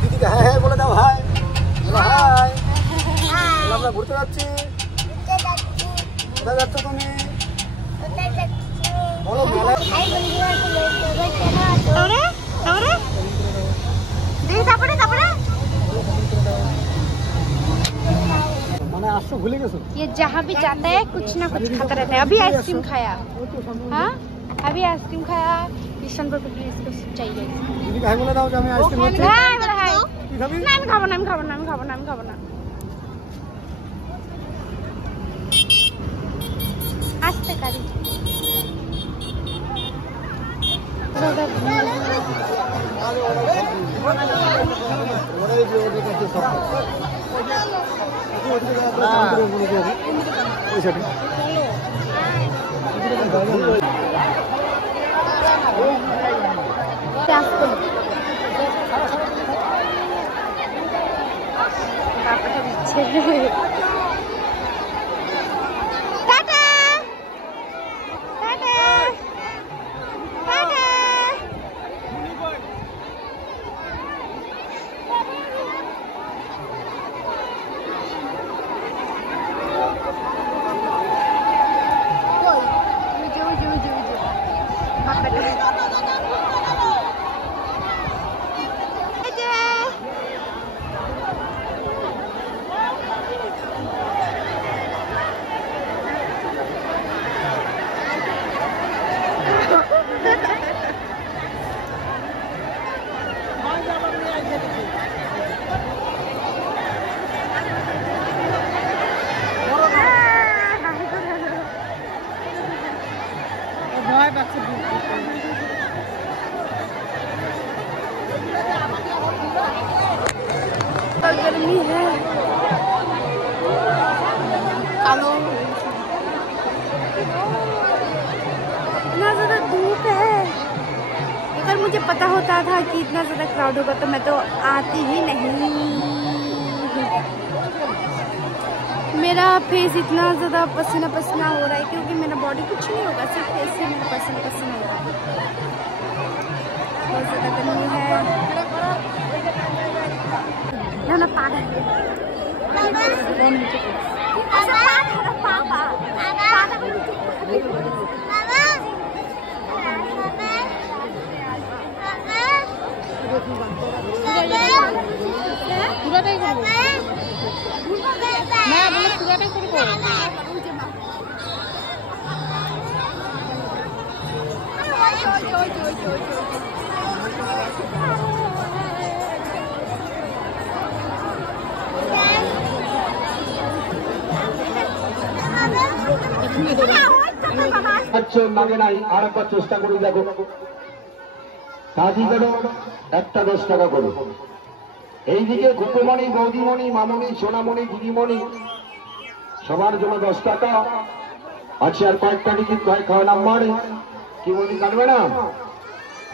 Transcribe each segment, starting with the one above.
দিদিকে হ্যাঁ বলে দাও, হাই হাই। আমরা ঘুরতে যাচ্ছি। কোথায় যাচ্ছ তুমি? বলো मैंने आशु भूल गए। ये जहाँ भी जाता है कुछ ना कुछ खाता रहता है। अभी आइसक्रीम खाया, हाँ अभी आइसक्रीम खाया। किशन को इसको चाहिए। दीदी का बोला था मैं आइसक्रीम खाऊं। ना मैं खाबो ना, मैं खाबो ना, मैं खाबो ना, मैं खाबो ना। आस्ते करी। गर्मी है, कालो इतना ज़्यादा धूप है। अगर मुझे पता होता था कि इतना ज़्यादा क्राउड होगा तो मैं तो आती ही नहीं। मेरा फेस इतना ज़्यादा पसीना पसीना हो रहा है क्योंकि मेरा बॉडी कुछ नहीं होगा, सिर्फ फेस से मेरा पसीना पसीना हो रहा है। बहुत ज़्यादा गर्मी है ना। पागल লাগে নাই, আর একবার চেষ্টা করি দেখো। কাজী কেন একটা 10 টাকা করে। এইদিকে গোপমণি, বৌদিমণি, মামনি, সোনামণি, দিদিমণি সবার জন্য 10 টাকা আছে। আর কয়েকটা টিকিট খাওয়া নাম্বার কি বলি, কাটবে না?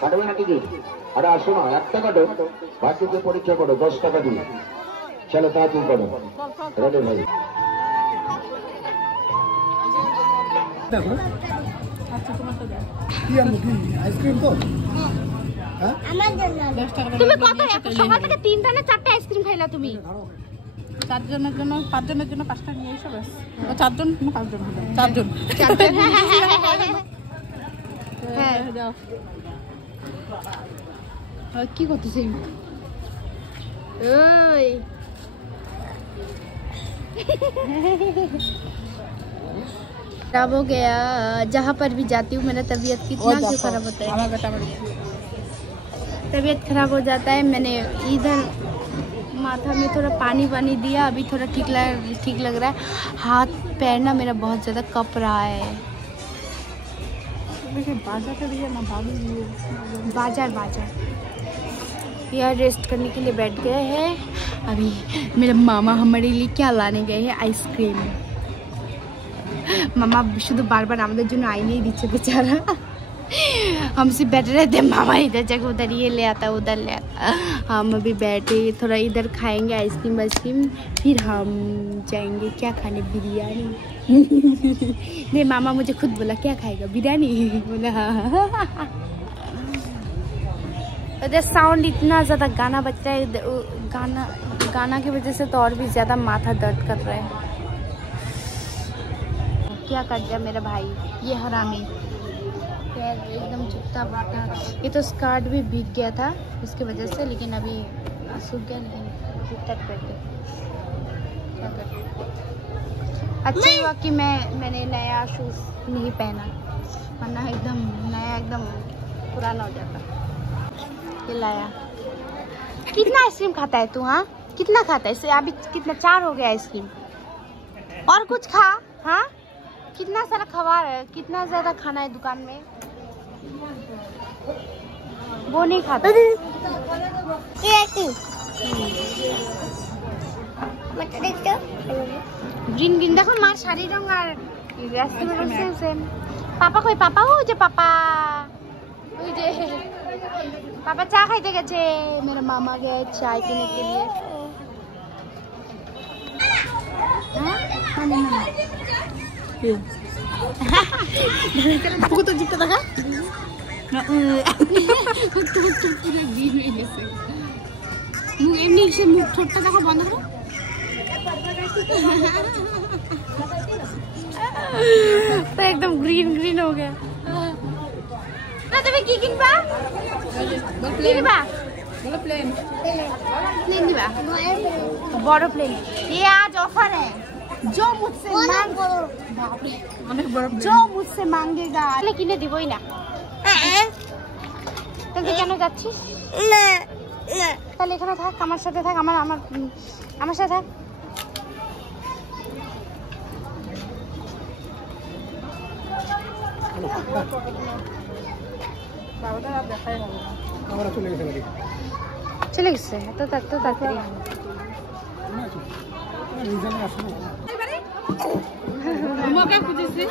কাটবে না টিকিট? আরে আসো না, 1 টাকা কাটো, বাকিতে পরীক্ষা করো, 10 টাকা দিই। চলো তাড়াতাড়ি করো, রেডি ভাই। দেখো কি আইসক্রিম তো তুমি কত সকাল থেকে 3টা না 4টা আইসক্রিম খাইলা তুমি? 4 জনের জন্য 5 জনের জন্য 5টা নিয়ে এসো ব্যাস। 4 জন না 5 জন? 4 জন। হ্যাঁ যাও। কি করতেছিস? ওই खराब हो गया। जहाँ पर भी जाती हूँ मेरा तबीयत कितना क्यों खराब होता है, तबीयत खराब हो जाता है। मैंने इधर माथा में थोड़ा पानी दिया, अभी थोड़ा ठीक लग रहा है। हाथ पैर ना मेरा बहुत ज़्यादा कप रहा है। बाजार यार रेस्ट करने के लिए बैठ गए हैं। अभी मेरे मामा हमारे लिए क्या लाने गए हैं, आइसक्रीम। मामा शुद्ध बार बार आमादेर जोन्नो आइनेই দিচ্ছে বেচারা। हम सिर्फ बैठे रहते, मामा इधर जगह उधर ये ले आता उधर ले आता। हम अभी बैठे थोड़ा इधर खाएंगे आइसक्रीम वाइसक्रीम, फिर हम जाएंगे क्या खाने, बिरयानी। नहीं मामा मुझे खुद बोला क्या खाएगा, बिरयानी। बोला हाँ। उधर साउंड इतना ज़्यादा गाना बज रहा है, गाना की वजह से तो और भी ज़्यादा माथा दर्द कर रहा है। क्या कर दिया मेरा भाई ये हरामी, पैर एकदम चुपता पड़ता। ये तो स्कर्ट भी भीग गया था इसकी वजह से, लेकिन अभी सूख गया, लेकिन तक करते क्या कर। अच्छा हुआ कि मैंने नया शूज़ नहीं पहना, वरना एकदम नया एकदम पुराना हो जाता। ये लाया। कितना आइसक्रीम खाता है तू? हाँ कितना खाता है? इससे अभी कितना 4 हो गया आइसक्रीम, और कुछ खा। हाँ कितना सारा खवा है, कितना ज़्यादा खाना है दुकान में, वो नहीं खाता। ग्रीन ग्रीन देखो मार शाड़ी रंग আর রাস্তা में सेम। पापा कोई पापा हो जे पापा ওই যে पापा চা খাইতে গেছে, मेरा मामा गया चाय पीने के लिए। aku tuh jika tak এমনি সে মুখ ঠোঁটটা দেখো বন্ধ করো। तो एकदम ग्रीन ग्रीन हो गया ना। तुम्हें की किनबा किनबा प्लेन प्लेन दिबा, बड़ो प्लेन। ये आज ऑफर है, जो मुझसे जो मुझसे मांगेगा কিনে দিবই না। তাহলে কেন যাচ্ছিস? না না তাহলে এখানে থাক, আমার সাথে থাক, আমার সাথে থাক। চলে গেছে এত তাড়াতাড়ি। তোমাকে খুঁজেছি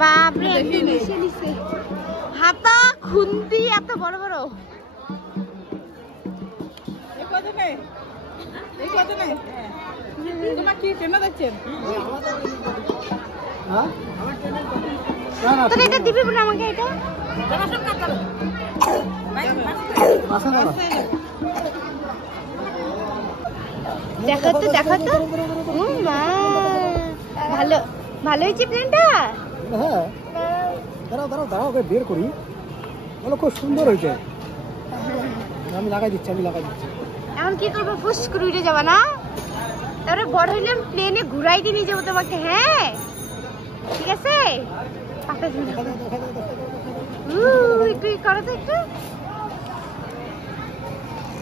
বাপরে নিচে হাতা খুন্তি এত বড় বড়। তোমার কি ট্রেনে যাচ্ছেন? তোর এটা দিবি না আমাকে? এটা দেখো তো দেখো তো, মা ভালো ভালো হয়েছে প্লেনটা। হ্যাঁ দাঁড়াও দাঁড়াও দাঁড়াও, ওকে বের করি, বলো খুব সুন্দর হয়েছে। আমি লাগাই দিচ্ছি। এখন কি করবো? ফুস করে উঠে যাবা না? তারপরে বড় হইলে প্লেনে ঘুরাইতে নিয়ে যাবো তোমাকে। হ্যাঁ ঠিক আছে, একটু করো তো একটু।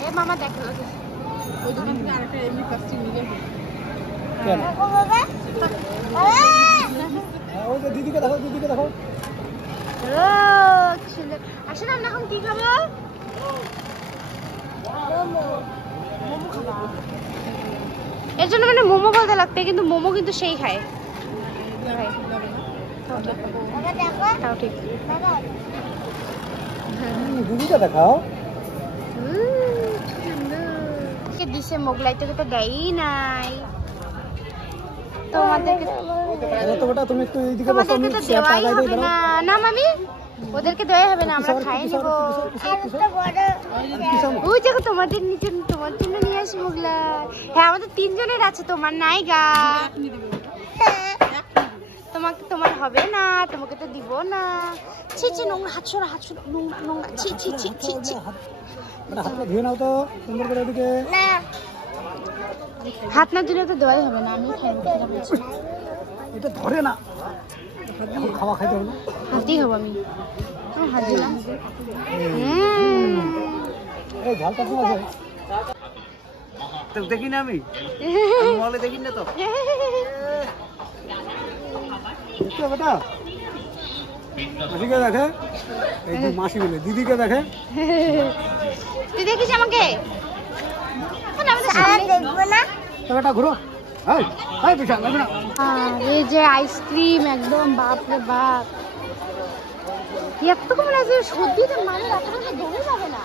এ মামা দেখো ওই দোকান থেকে আরেকটা এমনি প্লাস্টিক নিয়ে দিদিকে দেখো। আসলে আমরা এখন কি খাবো? মোমো খাবা। এর জন্য মানে মোমো বলতে লাগতে, কিন্তু মোমো কিন্তু সেই খায়। তাও ঠিক। দিদিকে দেখাও। দিছে মোগলাই, তোকে তো দেয়ই নাই। তোমাদেরকে তুমি একটু এইদিকে তোমাদেরকে তো দেওয়াই হবে না। না মামি ওদেরকে দেওয়াই হবে না, আমরা খাই নিব। ওই দেখো তোমাদের নিচে, তোমার জন্য নিয়ে আসি মোগলাই। হ্যাঁ আমাদের 3 জনের আছে, তোমার নাই গা। তোমার হবে না, তোমাকে তো দিব না। ছি ছি নোংরা, হাত সরা নোংরা, ছি ছি ছি ছি ছি। হাতটা ধুয়ে নাও তো সুন্দর করে। এদিকে হাত না ধুলে তো দেওয়াই হবে না, আমি খাই। এটা ধরে না, খাওয়া খাইতে হবে না, হাতেই হবো আমি। হাত দিলাম। এই ঝালটা কি আছে? দেখি না আমি মলে দেখি না তো। বেটা মাসিকে দেখে, এই যে মাসি বলে দিদিকে দেখে। তুই দেখিস আমাকে? বেটা ঘুরো। এই এই বিশাল লাগবে না। আর এই যে আইসক্রিম একদম বাপ রে বাপ, এত কমে আছে সত্যিতে মানে রাত্রে দমে যাবে না।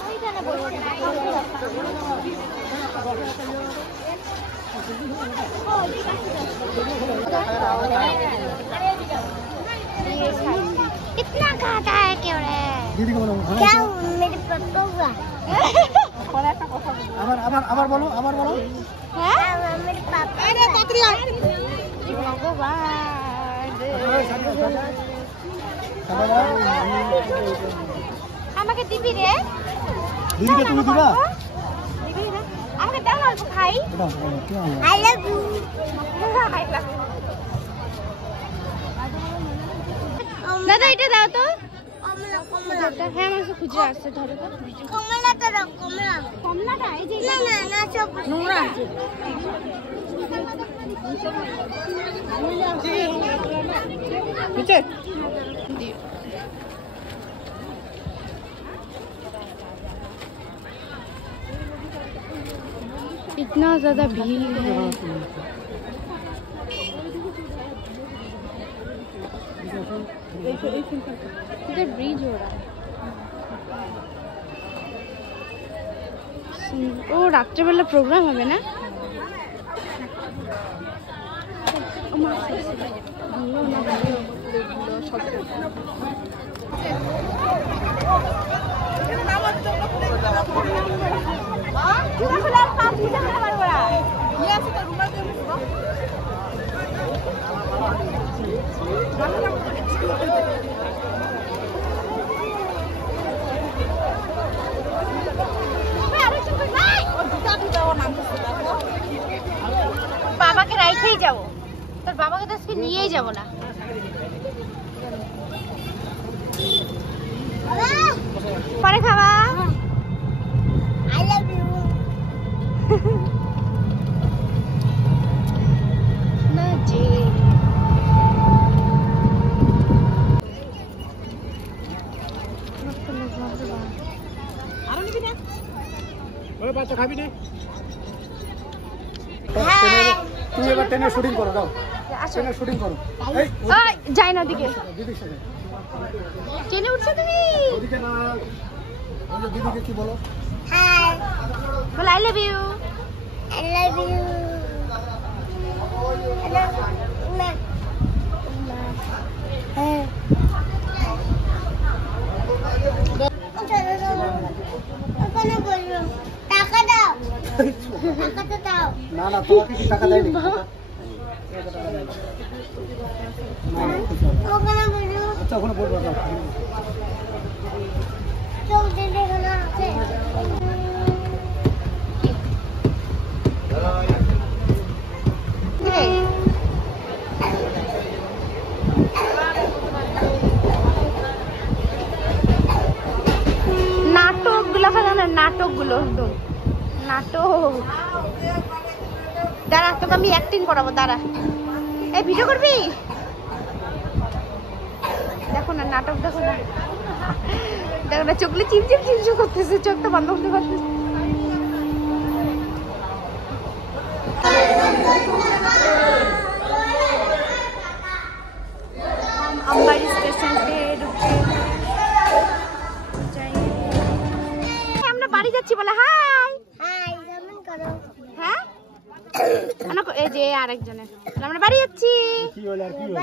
कितना खाता है क्यों रे? दीदी को बोलो क्या मेरे पप्पा हुआ? আবার বলো আবার বলো। হ্যাঁ मेरे पापा। अरे बकरी আমাকে দিবি রে? দিদিকে তুমি দিবা? দিবি রে? আমাকে দাও অল্প খাই। I love you. দাদা এটা দাও তো। কমলা কমলা। হ্যাঁ আমার খুঁজে আসছে, ধরো তো। কমলা তো দাও, কমলা। কমলাটা এই যে না না না সব নোংরা। বুঝছে? इतना ज्यादा भीड़ है। इधर ब्रिज हो रहा है। ও রাত্রেবেলা প্রোগ্রাম হবে না? বাবাকে রাইখেই যাবো, তোর বাবাকে তো আজকে নিয়েই যাবো না। পরে খাবা। I love you. না যে আরো নিবি না? ওই বাচ্চা খাবি না? হ্যাঁ তুমি এবার ট্রেনের শুটিং করো, দাও আসো। ট্রেনের শুটিং করো। এই ওই যাই না ওদিকে, দিদির সাথে ট্রেনে উঠছো তুমি? ওদিকে না, ওই যে দিদিকে কি বলো? হাই বল I love you. I love you. হ্যাঁ ওখানে বলবো টাকা দাও, টাকাটা দাও। না না তোমাকে কি টাকা দেয়নি? ওখানে বলবো আচ্ছা ওখানে বলবো, দাও। চোখ দেখে এখানে আছে। নাটকগুলো হয় না, নাটকগুলো একদম নাটক। দাঁড়া তোকে আমি অ্যাক্টিং করাবো, দাঁড়া। এই ভিডিও করবি? দেখো না নাটক, দেখো না, দেখো না চোখগুলো চিমচিম চিমচিম করতেছে, চোখটা বন্ধ করতে পারতেছে। अंबाड़ी स्टेशन पे रुके আমরা বাড়ি যাচ্ছি বলে হাই হাই কেমন করো? হ্যাঁ এই যে আরেকজনের আমরা বাড়ি যাচ্ছি। কি হলো আর কি হলো?